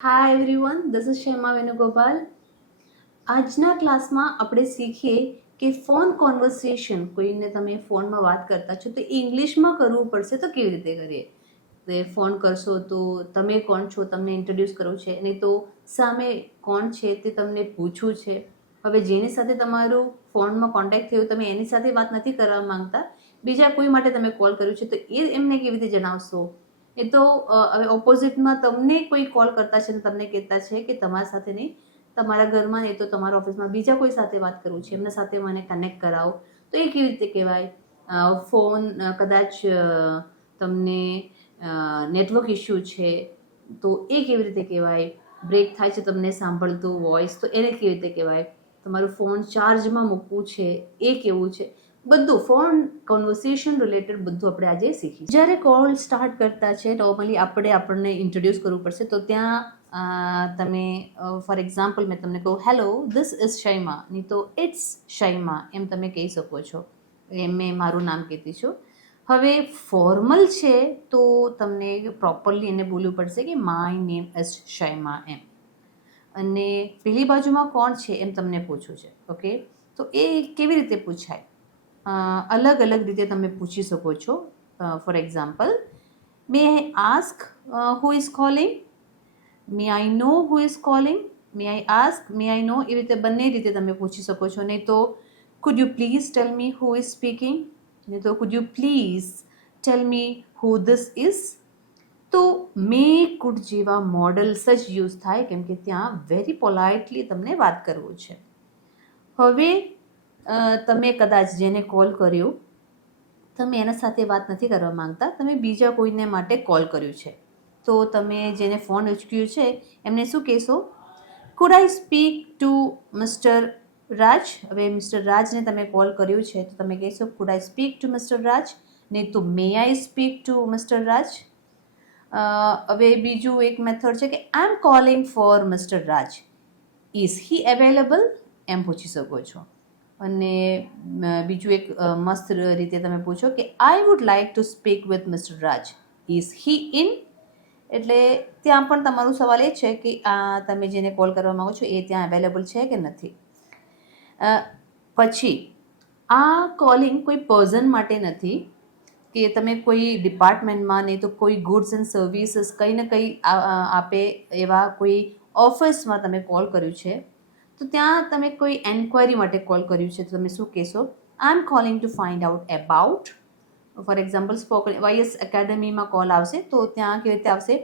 Hi everyone, this is Shema Venugopal. આજના ક્લાસમાં આપણે શીખીએ કે ફોન કોન્વર્સેશન, કોઈને તમે ફોનમાં વાત કરતા છો તો ઇંગ્લિશમાં કરવું પડશે તો કેવી રીતે કરીએ. તો ફોન કરશો તો તમે કોણ છો તમને ઇન્ટ્રોડ્યુસ કરવું છે, નહીં તો સામે કોણ છે તે તમને પૂછવું છે. હવે જેની સાથે તમારું ફોનમાં કોન્ટેક્ટ થયું તમે એની સાથે વાત નથી કરવા માંગતા, બીજા કોઈ માટે તમે કોલ કર્યું છે તો એ એમને કેવી રીતે જણાવશો. એ તો હવે ઓપોઝિટમાં તમને કોઈ કોલ કરતા છે ને તમને કહેતા છે કે તમારા સાથે નહીં, તમારા ઘરમાં નહીં તો તમારા ઓફિસમાં બીજા કોઈ સાથે વાત કરવું છે, એમના સાથે મને કનેક્ટ કરાવો, તો એ કેવી રીતે કહેવાય. ફોન કદાચ તમને નેટવર્ક ઇશ્યુ છે તો એ કેવી રીતે કહેવાય. બ્રેક થાય છે તમને સાંભળતું વોઇસ, તો એને કેવી રીતે કહેવાય. તમારું ફોન ચાર્જમાં મૂકવું છે એ કેવું છે, બધું ફોન કોન્વર્સેશન રિલેટેડ બધું આપણે આજે શીખીશું. જ્યારે કોલ સ્ટાર્ટ કરતા છે નોર્મલી આપણને ઇન્ટ્રોડ્યુસ કરવું પડશે. તો ત્યાં તમે ફોર એક્ઝામ્પલ મેં તમને કહું હેલો ધીસ ઇઝ શૈમા, નહીં તો ઇટ્સ શૈમા એમ તમે કહી શકો છો. એમ મેં મારું નામ કહેતી છું. હવે ફોર્મલ છે તો તમને પ્રોપરલી એને બોલવું પડશે કે માય નેમ ઇઝ શૈમા એમ. અને પેલી બાજુમાં કોણ છે એમ તમને પૂછવું છે. ઓકે, તો એ કેવી રીતે પૂછાય. અલગ અલગ રીતે તમે પૂછી શકો છો. For example, may I ask who is calling, may I know who is calling, may I ask, may I know, એ રીતે બંને રીતે તમે પૂછી શકો છો. નહીં તો could you please tell me who is speaking, નહીં તો could you please tell me who this is. તો મે કુડ જેવા મોડલ્સ જ યુઝ થાય, કેમ કે ત્યાં વેરી પોલાઇટલી તમને વાત કરવું છે. હવે તમે કદાચ જેને કોલ કર્યો તમે એના સાથે વાત નથી કરવા માંગતા, તમે બીજા કોઈને માટે કોલ કર્યું છે, તો તમે જેને ફોન ઉચક્યું છે એમને શું કહેશો. Could I speak to mister Raj. હવે મિસ્ટર રાજને તમે કોલ કર્યું છે તો તમે કહેશો could I speak to mister Raj, નહીં તો may I speak to mister Raj. હવે બીજું એક મેથડ છે કે I am calling for mister Raj, is he available એમ પૂછી શકો છો. અને બીજું એક મસ્ત રીતે તમે પૂછો કે I would like to speak with mister Raj, is he in. એટલે ત્યાં પણ તમારો સવાલ એ છે કે તમે જેને કોલ કરવા માગો છો એ ત્યાં અવેલેબલ છે કે નથી. પછી આ કોલિંગ કોઈ પર્સન માટે નથી કે તમે કોઈ ડિપાર્ટમેન્ટમાં, નહીં તો કોઈ ગુડ્સ એન્ડ સર્વિસીસ કંઈ ને કંઈ આપે એવા કોઈ ઓફિસમાં તમે કોલ કર્યું છે, તો ત્યાં તમે કોઈ એન્ક્વાયરી માટે કોલ કર્યું છે તો તમે શું કહેશો. I am calling to find out about. For example spoken વાયસ એકેડમીમાં કોલ આવશે તો ત્યાં કેવી રીતે આવશે.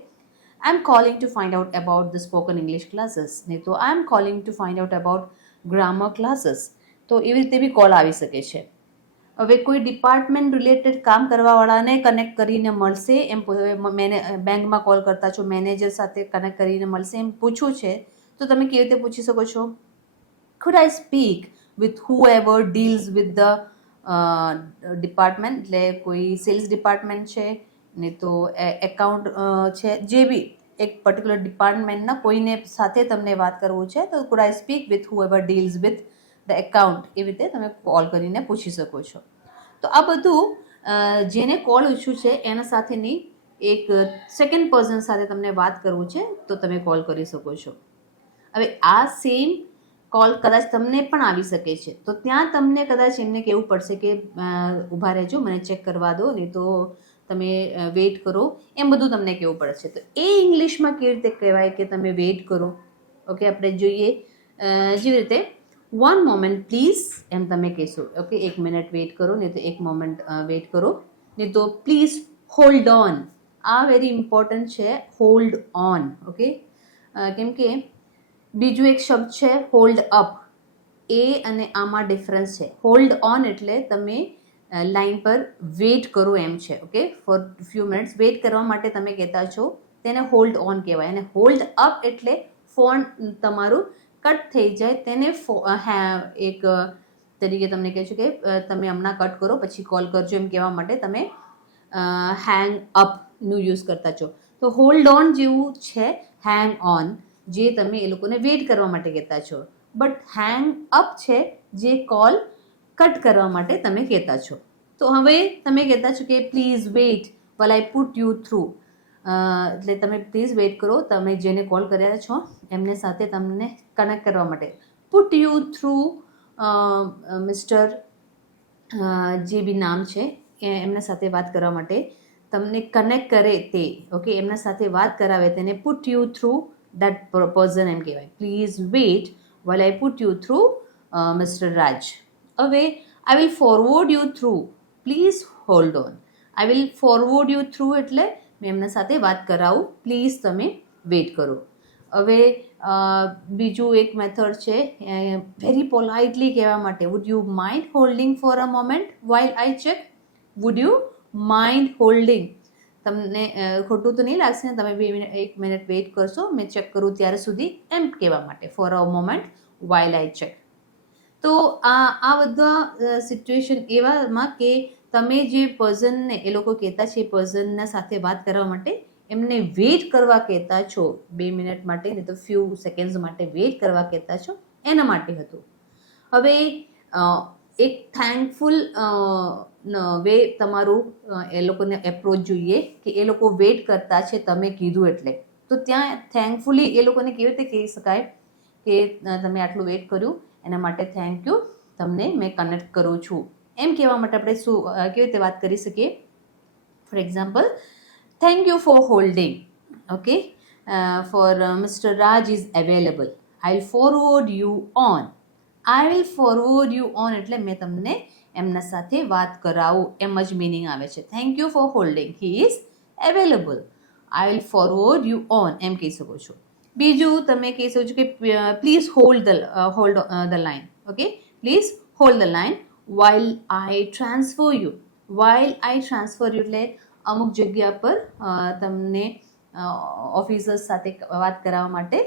I am calling to find out about the spoken English classes, નહીં તો I am calling to find out about grammar classes. તો એવી રીતે બી કોલ આવી શકે છે. હવે કોઈ ડિપાર્ટમેન્ટ રિલેટેડ કામ કરવાવાળાને કનેક્ટ કરીને મળશે એમ, બેંકમાં કોલ કરતા છો મેનેજર સાથે કનેક્ટ કરીને મળશે એમ પૂછવું છે તો તમે કેવી રીતે પૂછી શકો છો. could I speak with whoever deals with the department, એટલે કોઈ સેલ્સ ડિપાર્ટમેન્ટ છે, નહીં તો એકાઉન્ટ છે, જે બી એક પર્ટિક્યુલર ડિપાર્ટમેન્ટના કોઈને સાથે તમને વાત કરવું છે તો could I speak with whoever deals with the account, એવી રીતે તમે કોલ કરીને પૂછી શકો છો. તો આ બધું જેને કોલ ઓછું છે એના સાથેની એક સેકન્ડ પર્સન સાથે તમને વાત કરવું છે તો તમે કોલ કરી શકો છો. હવે આ સેમ કોલ કદાચ તમને પણ આવી શકે છે તો ત્યાં તમને કદાચ એમને કહેવું પડશે કે ઊભા રહેજો મને ચેક કરવા દો, નહીં તો તમે વેઇટ કરો, એમ બધું તમને કહેવું પડશે. તો એ ઇંગ્લિશમાં કેવી રીતે કહેવાય કે તમે વેઇટ કરો. ઓકે, આપણે જોઈએ જેવી રીતે વન મોમેન્ટ પ્લીઝ એમ તમે કહેશો. ઓકે, 1 મિનિટ વેઇટ કરો, નહીં તો 1 મોમેન્ટ વેઇટ કરો, નહીં તો પ્લીઝ હોલ્ડ ઓન. આ વેરી ઇમ્પોર્ટન્ટ છે, હોલ્ડ ઓન. ઓકે, કેમ કે બીજું એક શબ્દ છે હોલ્ડ અપ, એ અને આમાં ડિફરન્સ છે. હોલ્ડ ઓન એટલે તમે લાઈન પર વેઇટ કરો એમ છે. Okay, for few minutes wait કરવા માટે તમે કહેતા છો તેને હોલ્ડ ઓન કહેવાય. અને હોલ્ડ અપ એટલે ફોન તમારું કટ થઈ જાય તેને એક તરીકે તમને કહે છે કે તમે હમણાં કટ કરો પછી કોલ કરજો એમ કહેવા માટે તમે હેંગ અપનું યુઝ કરતા છો. તો હોલ્ડ ઓન જેવું છે હેંગ ઓન, જે તમે એ લોકોને વેઇટ કરવા માટે કહેતા છો. બટ હેંગ અપ છે જે કોલ કટ કરવા માટે તમે કહેતા છો. તો હવે તમે કહેતા છો કે please wait while I put you through. એટલે તમે પ્લીઝ વેઇટ કરો. તમે જેને કોલ કર્યા છો એમને સાથે તમને કનેક્ટ કરવા માટે પુટ યુ થ્રુ મિસ્ટર જે બી નામ છે એમના સાથે વાત કરવા માટે તમને કનેક્ટ કરે તે, ઓકે, એમના સાથે વાત કરાવે તેને put you through that person એમ કહેવાય. Please wait while I put you through Mr. Raj. હવે I will forward you through. Please hold on. I will forward you through એટલે મેં એમના સાથે વાત કરાવું. પ્લીઝ તમે વેઇટ કરો. હવે બીજું એક મેથડ છે વેરી પોલાઇટલી કહેવા માટે would you mind holding for a moment while I check. Would you mind holding. તમને ખોટું તો નહીં લાગશે ને, તમે 1 મિનિટ વેઇટ કરશો, મેં ચેક કરું ત્યારે સુધી, એમ કહેવા માટે for a moment while I check. તો આ બધા સિચ્યુએશન એવામાં કે તમે જે પર્સનને એ લોકો કહેતા છે એ પર્સનના સાથે વાત કરવા માટે એમને વેઇટ કરવા કહેતા છો 2 મિનિટ માટે, નહીં તો ફ્યુ સેકન્ડ્સ માટે વેઇટ કરવા કહેતા છો, એના માટે હતું. હવે એક થેન્કફુલ વે તમારું એ લોકોને એપ્રોચ જોઈએ કે એ લોકો વેઇટ કરતા છે તમે કીધું એટલે. તો ત્યાં થેન્કફુલી એ લોકોને કેવી રીતે કહી શકાય કે તમે આટલું વેઇટ કર્યું એના માટે થેન્ક યુ, તમને મેં કનેક્ટ કરું છું, એમ કહેવા માટે આપણે શું કેવી રીતે વાત કરી શકીએ. For example, thank you for holding. Okay, for mister Raj is available. I will forward you on. I will forward you on એટલે મેં તમને એમના સાથે વાત કરાવું, એમ જ મિનિંગ આવે છે. Thank you for holding, he is available. I will forward you on એમ કહી શકો છો. બીજું તમે કહી શકો છો કે please hold the line. Okay, please hold the line while I transfer you. while I transfer you એટલે અમુક જગ્યા પર તમને ઓફિસર્સ સાથે વાત કરાવવા માટે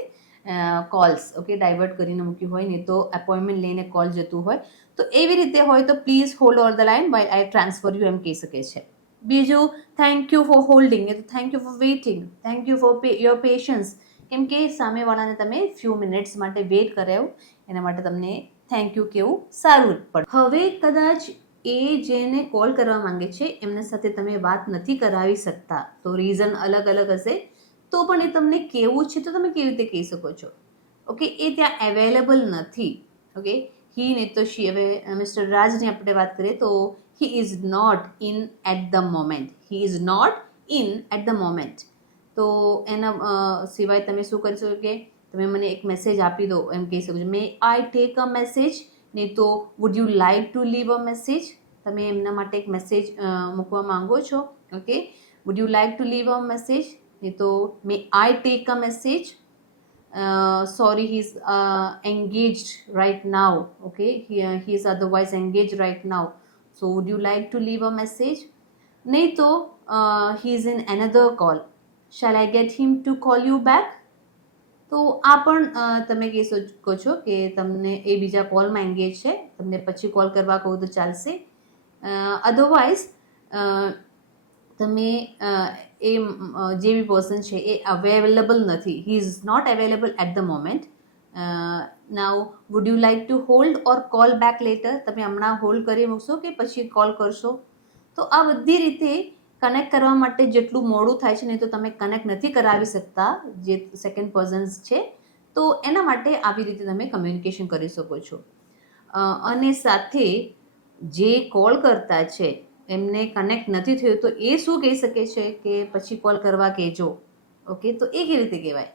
કોલ્સ, ઓકે, ડાયવર્ટ કરીને મૂક્યું હોય, નહીં તો એપોઇન્ટમેન્ટ લઈને કોલ જતું હોય, તો એવી રીતે હોય તો please hold on the line while I transfer you એમ કહી શકે છે. બીજું થેન્ક યુ ફોર હોલ્ડિંગ એ તો thank you for waiting, thank you for your patience, કેમ કે સામેવાળાને તમે ફ્યુ મિનિટ્સ માટે વેઇટ કરાવ્યું એના માટે તમને થેન્ક યુ કેવું સારું પડે. હવે કદાચ એ જેને કોલ કરવા માંગે છે એમના સાથે તમે વાત નથી કરાવી શકતા, તો રીઝન અલગ અલગ હશે, તો પણ એ તમને કેવું છે તો તમે કેવી રીતે કહી શકો છો. ઓકે, એ ત્યાં અવેલેબલ નથી. ઓકે, હી નહીં તો શી. હવે મિસ્ટર રાજની આપણે વાત કરીએ તો he is not in at the moment. He is not in at the moment. તો એના સિવાય તમે શું કરી શકો કે તમે મને એક મેસેજ આપી દો એમ કહી શકો છો. મે આઈ ટેક અ મેસેજ, નહીં તો would you like to leave a message. તમે એમના માટે એક મેસેજ મૂકવા માંગો છો. Okay, would you like to leave a message, નહીં તો may I take a message. Sorry, he's engaged right now. Okay, he is otherwise engaged right now, so would you like to leave a message. નહીં તો he is in another call, shall I get him to call you back. તો આ પણ તમે કહી શકો છો કે તમને એ બીજા કોલમાં એંગેજ છે, તમને પછી કોલ કરવા કહું તો ચાલશે. અધરવાઇઝ તમે એ જે બી પર્સન છે એ અવેલેબલ નથી, he is not available at the moment. Now would you like to hold or call back later. તમે હમણાં હોલ્ડ કરી મૂકશો કે પછી કોલ કરશો. તો આ બધી રીતે કનેક્ટ કરવા માટે જેટલું મોડું થાય છે નહીં તો તમે કનેક્ટ નથી કરાવી શકતા જે સેકન્ડ પર્સન્સ છે, તો એના માટે આવી રીતે તમે કમ્યુનિકેશન કરી શકો છો. અને સાથે જે કોલ કરતા છે એમને કનેક્ટ નથી થયું તો એ શું કહી શકે છે કે પછી કોલ કરવા કહેજો. ઓકે, તો એ કેવી રીતે કહેવાય.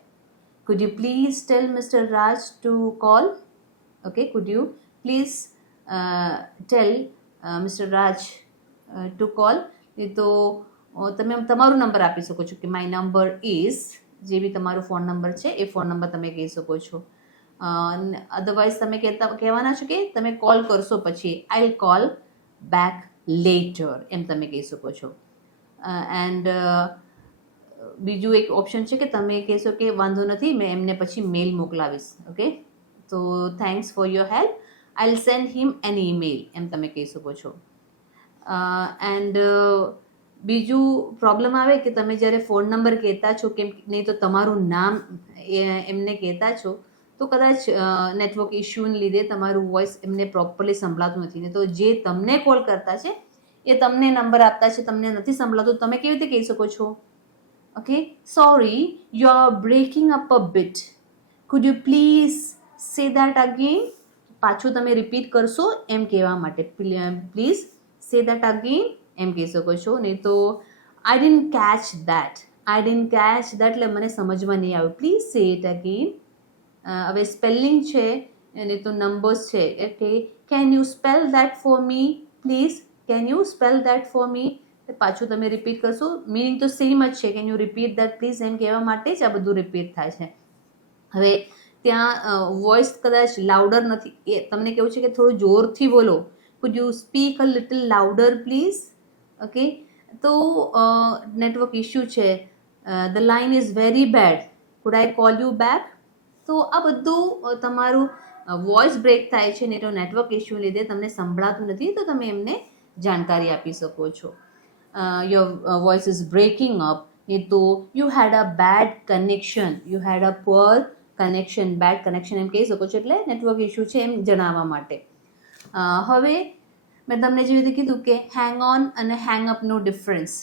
could you please tell Mr. Raj to call. Okay, could you please tell Mr. Raj to call. તો તમે તમારું નંબર આપી શકો છો કે માય નંબર ઇઝ, જે બી તમારો ફોન નંબર છે એ ફોન નંબર તમે કહી શકો છો. અધરવાઇઝ તમે કહેવાના છો કે તમે કોલ કરશો પછી I will call back later એમ તમે કહી શકો છો. એન્ડ બીજું એક ઓપ્શન છે કે તમે કહેશો કે વાંધો નથી, મેં એમને પછી મેલ મોકલાવીશ. ઓકે, તો thanks for your help, I will send him an email એમ તમે કહી શકો છો. એન્ડ બીજું પ્રોબ્લેમ આવે કે તમે જ્યારે ફોન નંબર કહેતા છો કેમ નહીં તો તમારું નામ એમને કહેતા છો તો કદાચ નેટવર્ક ઇશ્યુને લીધે તમારું વોઇસ એમને પ્રોપરલી સંભળાતું નથી, ને તો જે તમને કોલ કરતા છે એ તમને નંબર આપતા છે તમને નથી સંભળાતું, તમે કેવી રીતે કહી શકો છો. Okay, sorry, you are breaking up a bit. Could you please say that again? પાછું તમે રિપીટ કરશો એમ કહેવા માટે પ્લીઝ સે દેટ અગેન એમ કહી શકો છો. નહીં તો આઈ didn't catch that, I didn't catch that એટલે મને સમજમાં નહીં આવ્યું, પ્લીઝ સે ઇટ અગેન. હવે સ્પેલિંગ છે અને તો નંબર્સ છે એટલે can you spell that for me please, can you spell that for me. પાછું તમે રિપીટ કરશો, મિનિંગ તો સેમ જ છે, can you repeat that please એમ કહેવા માટે જ આ બધું રિપીટ થાય છે. હવે ત્યાં વોઇસ કદાચ લાઉડર નથી, એ તમને કેવું છે કે થોડું જોરથી બોલો, food you speak a little louder please. Okay, તો નેટવર્ક ઇશ્યુ છે, the line is very bad, food I call you back. તો આ બધું તમારું વોઇસ બ્રેક થાય છે ને, તો નેટવર્ક ઇશ્યુ લીધે તમને સંભળાતું નથી, તો તમે એમને જાણકારી આપી શકો છો. Your voice is breaking up, એ તો you had a bad connection, you had a poor connection, bad connection એમ કહી શકો છો, એટલે નેટવર્ક ઇશ્યુ છે એમ જણાવવા માટે. હવે મેં તમને જેવી રીતે કીધું કે હેંગ ઓન અને હેંગ અપનો ડિફરન્સ.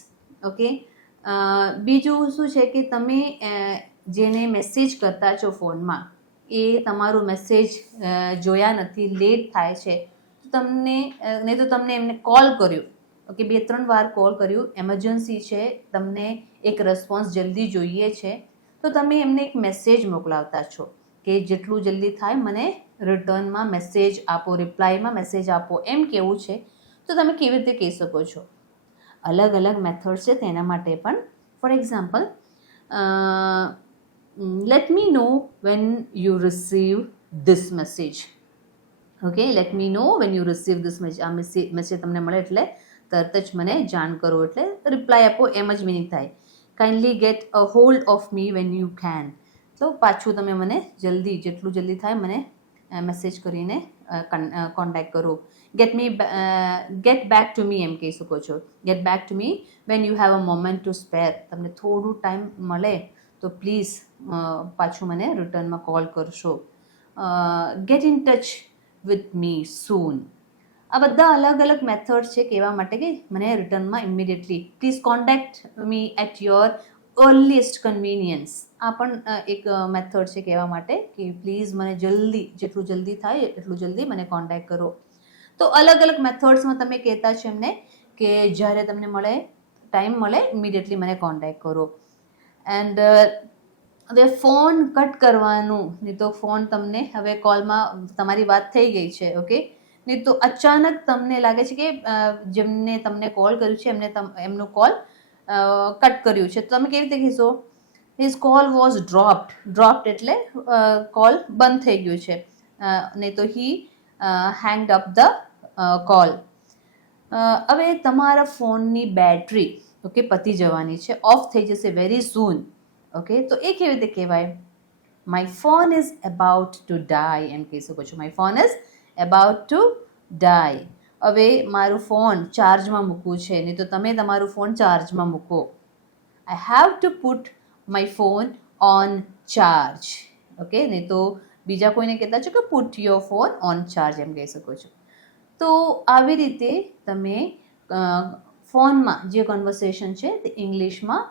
ઓકે, બીજું શું છે કે તમે જેને મેસેજ કરતા છો ફોનમાં, એ તમારું મેસેજ જોયા નથી, લેટ થાય છે, તમને નહીં તો તમને એમને કોલ કર્યું, ઓકે 2-3 વાર કોલ કર્યું, એમરજન્સી છે, તમને એક રિસ્પોન્સ જલ્દી જોઈએ છે, તો તમે એમને એક મેસેજ મોકલાવતા છો કે જેટલું જલ્દી થાય મને રિટર્નમાં મેસેજ આપો, રિપ્લાયમાં મેસેજ આપો એમ કેવું છે. તો તમે કેવી રીતે કહી શકો છો? અલગ અલગ મેથડ છે તેના માટે પણ. For example, let me no when you receive this message. Okay, let me no when you receive this message. આ મેસેજ તમને મળે એટલે તરત જ મને જાણ કરો, એટલે રિપ્લાય આપો એમ જ મિનિંગ થાય. Kindly get a hold of me when you can. તો પાછું તમે મને જલ્દી, જેટલું જલ્દી થાય મને મેસેજ કરીને કોન્ટેક્ટ કરો. ગેટ બેક ટુ મી એમ કહી શકો છો. Get back to me when you have a moment to spare. તમને થોડું ટાઈમ મળે તો પ્લીઝ પાછું મને રિટર્નમાં કોલ કરશો. Get in touch with me soon. આ બધા અલગ અલગ મેથડ છે કહેવા માટે કે મને રિટર્નમાં immediately please contact me at your earliest convenience. આ પણ એક મેથડ છે કહેવા માટે કે પ્લીઝ મને જલ્દી, જેટલું જલ્દી થાય એટલું જલ્દી મને કોન્ટેક્ટ કરો. તો અલગ અલગ મેથડ્સમાં તમે કહેતા છો એમને કે જ્યારે તમને મળે, ટાઈમ મળે, ઇમિડિયેટલી મને કોન્ટેક્ટ કરો. એન્ડ હવે ફોન કટ કરવાનું, નહીં તો ફોન તમને હવે કોલમાં તમારી વાત થઈ ગઈ છે, ઓકે, નહીં તો અચાનક તમને લાગે છે કે જેમને તમને કોલ કર્યું છે એમનો કોલ કટ કર્યું છે, તો તમે કેવી રીતે કહેશો? His call was dropped. Dropped એટલે કોલ બંધ થઈ ગયું છે, નહીં તો હી હેંગ્ડ અપ ધ કોલ. હવે તમારા ફોનની બેટરી, ઓકે, પતી જવાની છે, ઓફ થઈ જશે વેરી સૂન. ઓકે, તો એ કેવી રીતે કહેવાય? My phone is about to die એમ કહી શકો છો. My phone is about to die. હવે મારું ફોન ચાર્જમાં મૂકવું છે, નહીં તો તમે તમારું ફોન ચાર્જમાં મૂકો. I have to put my phone on charge. Okay, નહીં તો બીજા કોઈને કહેતા છો કે put your phone on charge એમ કહી શકો છો. તો આવી રીતે તમે ફોનમાં જે કન્વર્સેશન છે તે ઇંગ્લિશમાં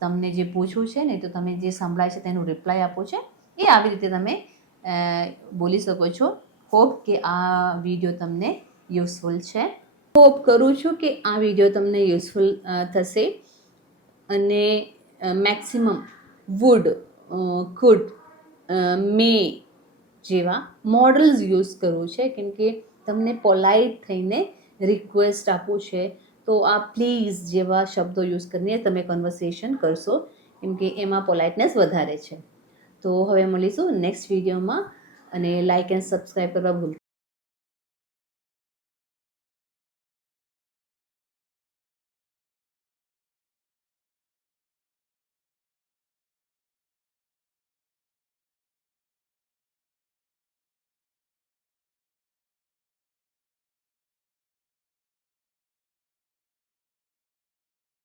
તમને જે પૂછવું છે ને, તો તમે જે સંભળાય છે તેનું રિપ્લાય આપો છે, એ આવી રીતે તમે બોલી શકો છો. હોપ કે આ વિડીયો તમને યુઝફુલ છે. હોપ કરું છું કે આ વિડીયો તમને યુઝફુલ થશે. અને મેક્સિમમ વુડ, કુડ, મે જેવા મોડલ્સ યુઝ કરવું છે, કેમ કે તમને પોલાઇટ થઈને રિક્વેસ્ટ આપવું છે, તો આ પ્લીઝ જેવા શબ્દો યુઝ કરીને તમે કન્વર્સેશન કરશો, કેમ કે એમાં પોલાઇટનેસ વધારે છે. તો હવે મળીશું નેક્સ્ટ વિડીયોમાં, અને લાઇક એન્ડ સબસ્ક્રાઈબ કરવા ભૂલતા